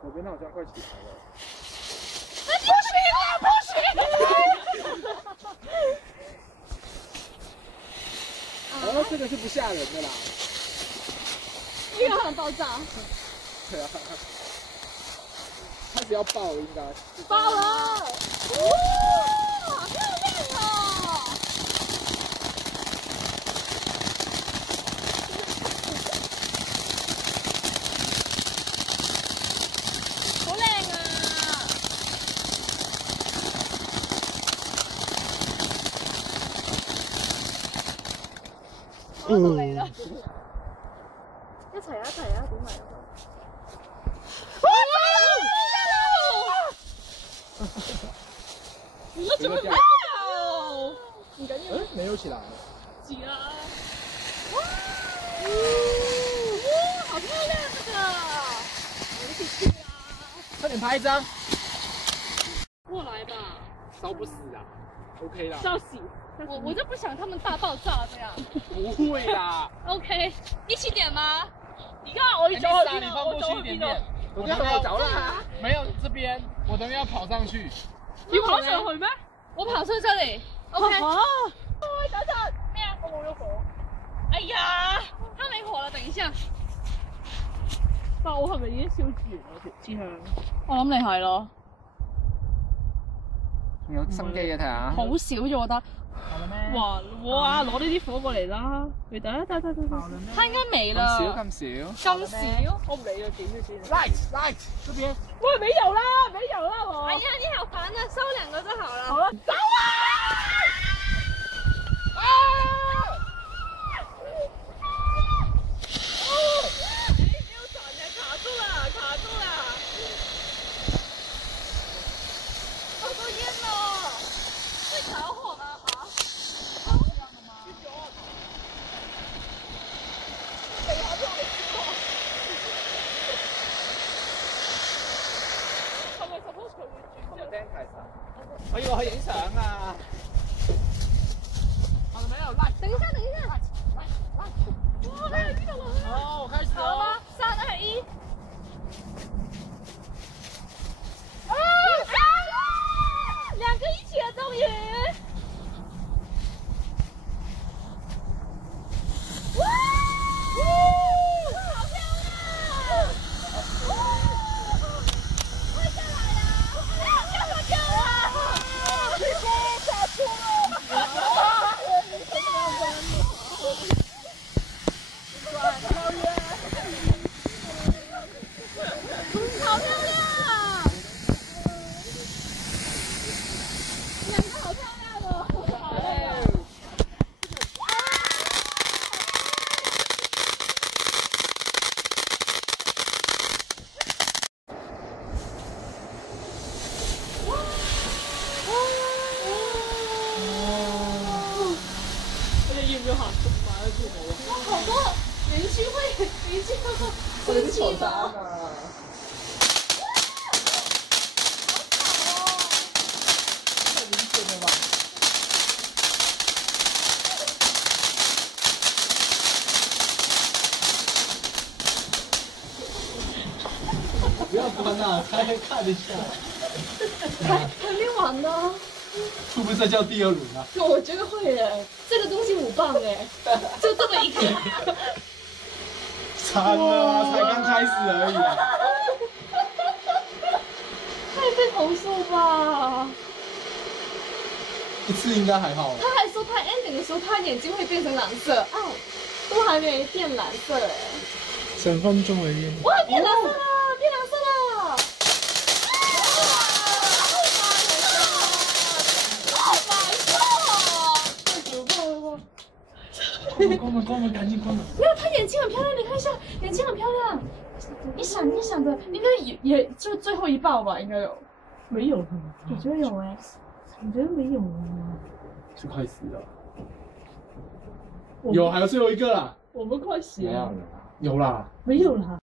左边好像快起来了。不行！哦，这个是不吓人的啦。因为它爆炸。对啊。开始要爆了，应该。爆了！哇，好漂亮哦！好靚啊！我到嚟啦！一齊啊！點嚟啊？你说怎么办？你赶紧。没有起来。起来！哇！好漂亮这个！我们一起去啦！快点拍一张。过来吧。烧不死啊 ，OK 啦。烧死！我就不想他们大爆炸这样。不会啦。OK， 一起点吗？你看我一脚，你放过去一点点。我刚刚找了。没有这边，我等下要跑上去。你跑上去咩？我跑上这里。OK。等等，咩啊？我冇咗火。哎呀，它没火了，等一下。但我係咪已經燒住咗條支香？我諗你係咯。仲有心機嘅睇下。好少啫，我覺得。好了咩？哇！攞呢啲火過嚟啦！你等，它應該沒了。咁少，我唔理啦，點就點。Light，這邊。喂，沒有啦我。哎呀，你好煩啊，燒2個就好了。好了，走啊！卡住了！好多煙哦！會着火嗎？啊？這樣的嗎？北韓都未試過。係咪 suppose 佢會轉啫？我以為去影相啊。好了沒有？來，等一下。哇，還有這個了。好，我開始好嗎？3、2、1。2個一起了，終於！哇！好漂亮！快下來呀！掉了！屁股卡住了！好漂亮！2個好漂亮哦！你要唔要行咁快啊？知冇啊？哇，好多鄰居生氣嗎？不要关了，开看一下。还没完呢。会不会再叫第2轮啊？我觉得会耶，这个东西5磅哎，就这么一个。惨了，才刚開始而已啊。会被投訴吧？一次应该还好。他还说拍 ending 的时候，他眼睛会变成蓝色，哦，都还没变蓝色哎。10分鐘而已。哇，变蓝色了，变蓝色了！好白色！关门，赶紧关门！没有，他眼睛很漂亮，你看一下，眼睛很漂亮。你想着，应该也就最后一爆吧，应该有。没有，我觉得有哎。我觉得没有啊。就快死了。有，还有最后一个啦。我们快死了。有啦。没有啦。